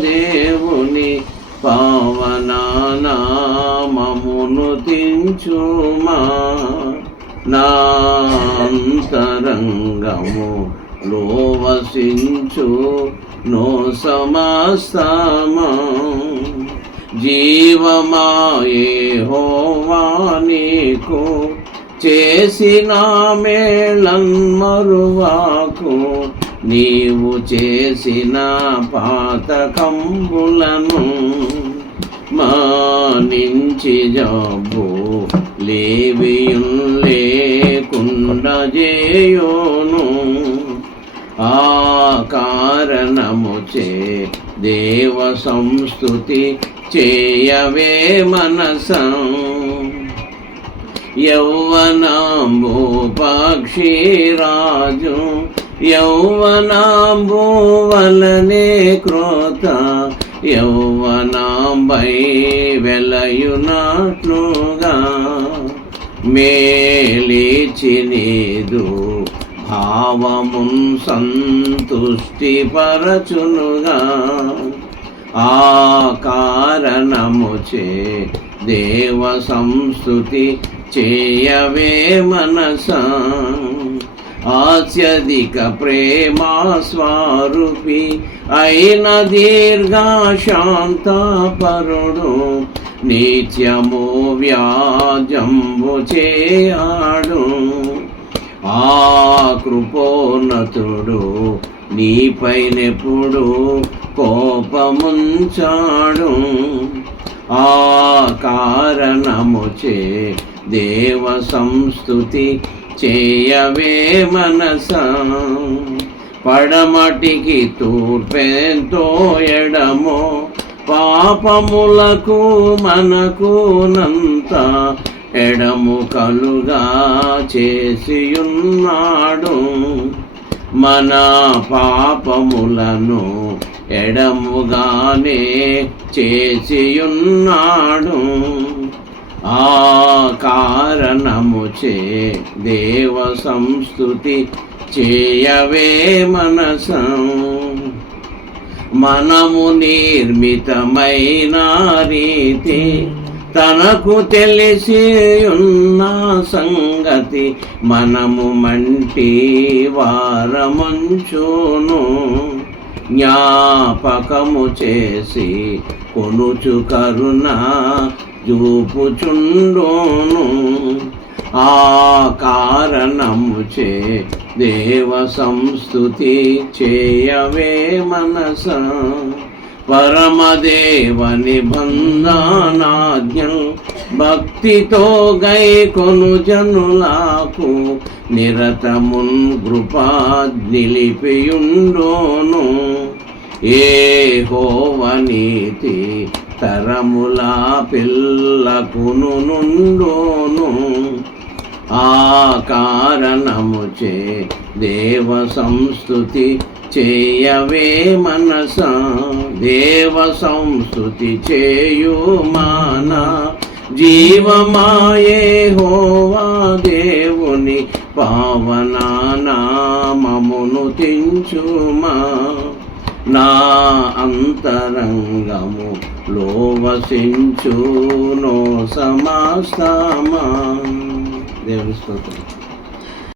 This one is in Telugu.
దేవుని పావనానామమును తించుమా నాంతరంగము లోవసించు నో సమస్తమా జీవమాయే హోవా నీకు చేసిన మేళన్మరువాకు నీవు చేసిన పాతకంబులను మానించి జాబు లేవియున్ లేకుండా చేయోను. ఆ కారణముచే దేవ సంస్థుతి చేయవే మనసం. యౌవనాంబు పక్షిరాజు యౌవనాంబువలనే క్రోత యౌవనాంబై వెలయునట్లుగా. మేలిచినీదు భావమున్ సంతుష్టిపరచునుగా. ఆ కారణముచే దేవ సంస్థుతి చేయవే మనసా. ఆత్యధిక ప్రేమా స్వారూపి అయిన దీర్ఘ శాంతపరుడు నిత్యము వ్యాజంబు చేయాడు. ఆ కృపోన్నతుడు నీపైనెప్పుడు కోపముంచాడు. ఆ కారణముచే దేవ సంస్థుతి చేయవే మనస. పడమటికి తూర్పెంతో ఎడమో. పాపములకు మనకు నంత. ఎడము కలుగా చేసియున్నాడు. మన పాపములను ఎడముగానే చేసియున్నాడు. ఆ కారణముచే దేవ సంస్థుతి చేయవే మనసం. మనము నిర్మితమైన రీతి తనకు తెలిసి ఉన్న సంగతి మనము మంటి వారమంచును. జ్ఞాపకము చేసి కొనుచు కరుణ చూపుచుండోను. ఆ కారణముచే దేవ సంస్థుతి చేయవే మనస. పరమదేవ నిబంధనాజ్ఞ భక్తితో గై కొను జనులకు నిరతమున్ కృపాద్నిలిపియుండోను ఏ హోవనీతి తరముల పిల్లకును నుండోను. ఆ కారణముచే దేవ సంస్థుతి చేయవే మనస. దేవ సంస్థుతి చేయు మాన. జీవమాయే హోవా దేవుని పావనామమును తించుమా. నా అంతరంగము లోవసించు నో సమాస్తమా. దేవుని స్తోత్రం.